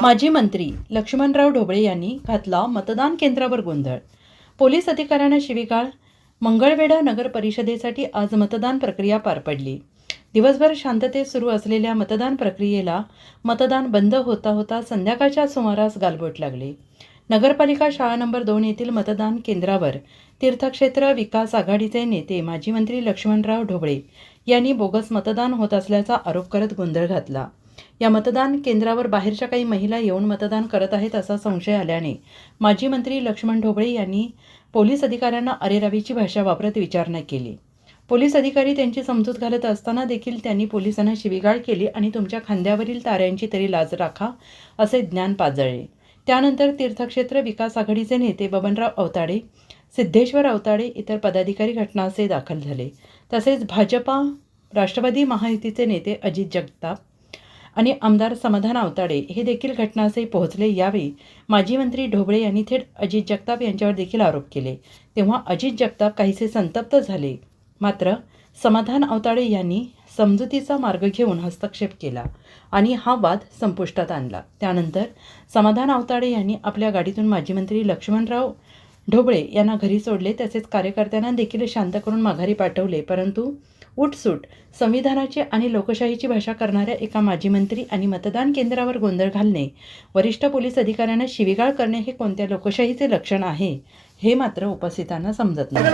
माजी मंत्री लक्ष्मणराव ढोबळे यांनी घातला मतदान केंद्रावर गोंधळ. पोलीस अधिकाऱ्यांना शिवीगाळ. मंगळवेढा नगर परिषदेसाठी आज मतदान प्रक्रिया पार पडली. दिवसभर शांततेत सुरू असलेल्या मतदान प्रक्रियेला मतदान बंद होता होता संध्याकाळच्या सुमारास गालबोट लागले. नगरपालिका शाळा नंबर 2 येथील मतदान केंद्रावर तीर्थक्षेत्र विकास आघाडीचे नेते माजी मंत्री लक्ष्मणराव ढोबळे यांनी बोगस मतदान होत असल्याचा आरोप करत गोंधळ घातला. या मतदान केंद्रावर बाहेरच्या काही महिला येऊन मतदान करत आहेत असा संशय आल्याने माजी मंत्री लक्ष्मण ढोबळे यांनी पोलीस अधिकाऱ्यांना अरेरावीची भाषा वापरत विचारणा केली. पोलीस अधिकारी त्यांची समजूत घालत असताना देखील त्यांनी पोलिसांना शिवीगाळ केली आणि तुमच्या खांद्यावरील ताऱ्यांची तरी लाज राखा असे ज्ञान पाजळले. त्यानंतर तीर्थक्षेत्र विकास आघाडीचे नेते बबनराव अवताडे, सिद्धेश्वर अवताडे इतर पदाधिकारी घटनास्थळी दाखल झाले. तसेच भाजपा राष्ट्रवादी महायुतीचे नेते अजित जगताप आणि आमदार समाधान अवताडे हे देखील घटनास्थळी पोहोचले. यावेळी माजी मंत्री ढोबळे यांनी थेट अजित जगताप यांच्यावर देखील आरोप केले. तेव्हा अजित जगताप काहीसे संतप्त झाले. मात्र समाधान अवताडे यांनी समजुतीचा मार्ग घेऊन हस्तक्षेप केला आणि हा वाद संपुष्टात आणला. त्यानंतर समाधान अवताडे यांनी आपल्या गाडीतून माजी मंत्री लक्ष्मणराव ढोबळे यांना घरी सोडले. तसेच कार्यकर्त्यांना देखील शांत करून माघारी पाठवले. परंतु उठसूट संविधानाची आणि लोकशाहीची भाषा करणाऱ्या एका माजी मंत्री आणि मतदान केंद्रावर गोंधळ घालणे, वरिष्ठ पोलीस अधिकाऱ्यांना शिवीगाळ करणे हे कोणत्या लोकशाहीचे लक्षण आहे हे मात्र उपस्थितांना समजत नाही.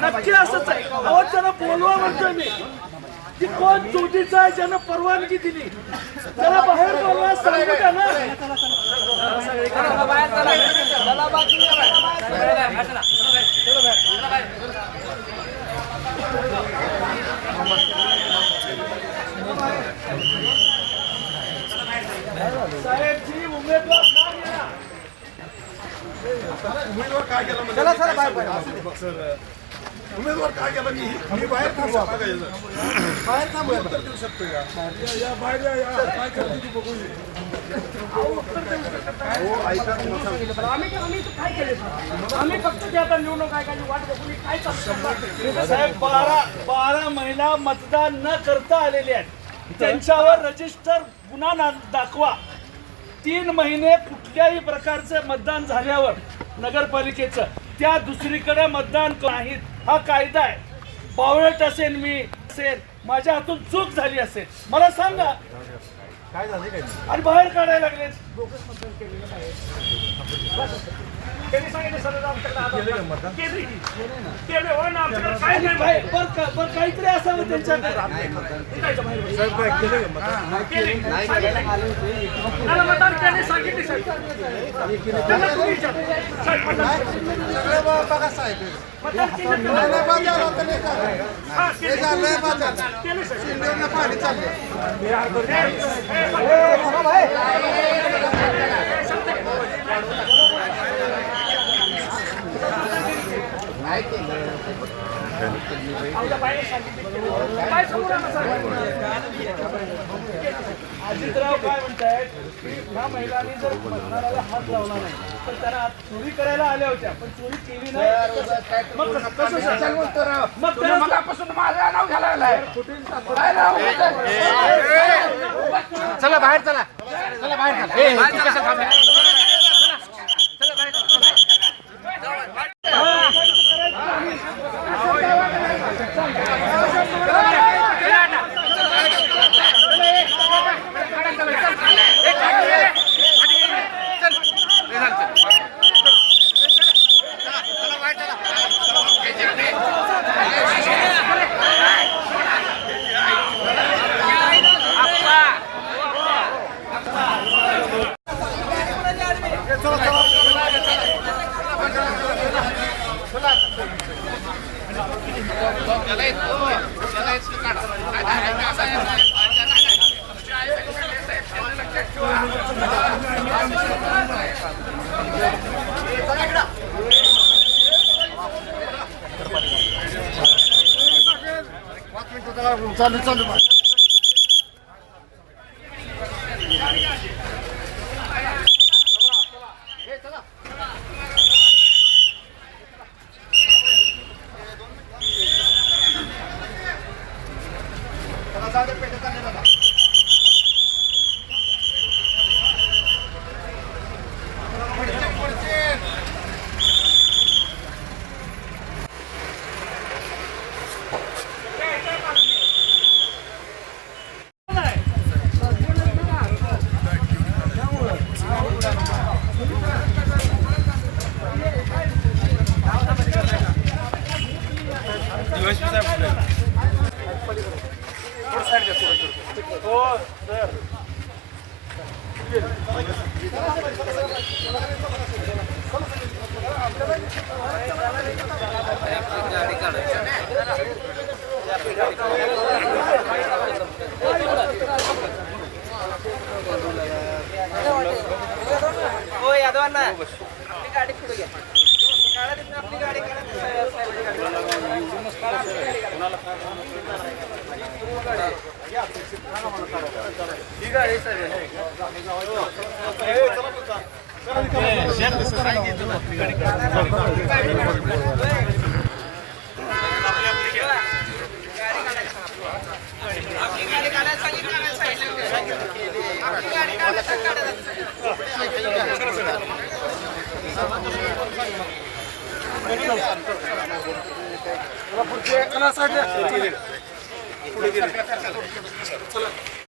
नक्की असंच आहे. अहो त्याला बोलवा म्हणतोय मी की कोण चुकीचा आहे ज्यानं परवानगी दिली त्याला बाहेर बोलवा सांगू द्या ना. साहेबजी उमेदवार काय केला चला सर बाहेर उमेदवार काय केला मी बाहेर थांबवा बाहेर थांबू उत्तर देऊ शकतो या बाहेर या काय करते ती बघू. आम्ही फक्त ते आता निवडणूक आयोगाची वाट बघून काय करतो. साहेब 12 महिला मतदान न करता आलेले आहेत. त्यांच्यावर रजिस्टर गुन्हा दाखवा. 3 महिने कुठल्याही प्रकारचं मतदान झाल्यावर नगरपालिकेचं त्या दुसरीकडे मतदान नाहीत. हा कायदा आहे. बावळट असेल मी असेल माझ्या हातून चूक झाली असेल मला सांगा काय झाले काय आणि बाहेर काढायला लागले. त्यांनी सांगितलं सर आमच्याकडे काय नाही बाहेर बरं काहीतरी असावं त्यांच्याकडे. मतदान केले सांगितले साहेब अजितराव काय म्हणतायत की ह्या महिलांनी जर मतदाराला हात लावला नाही तर त्यांना चोरी करायला आल्या होत्या पण चोरी केली नाही. मग कसं मग मगापासून माझं नाव घालायला चला बाहेर चला चला बाहेर चालू चालू हो सर. हो यादवांना गाडी पुढे घ्या काळा तिथून आपली गाडी ही गाडी आपली गाडी काढायला सांगितलं आपली गाडी पुढचे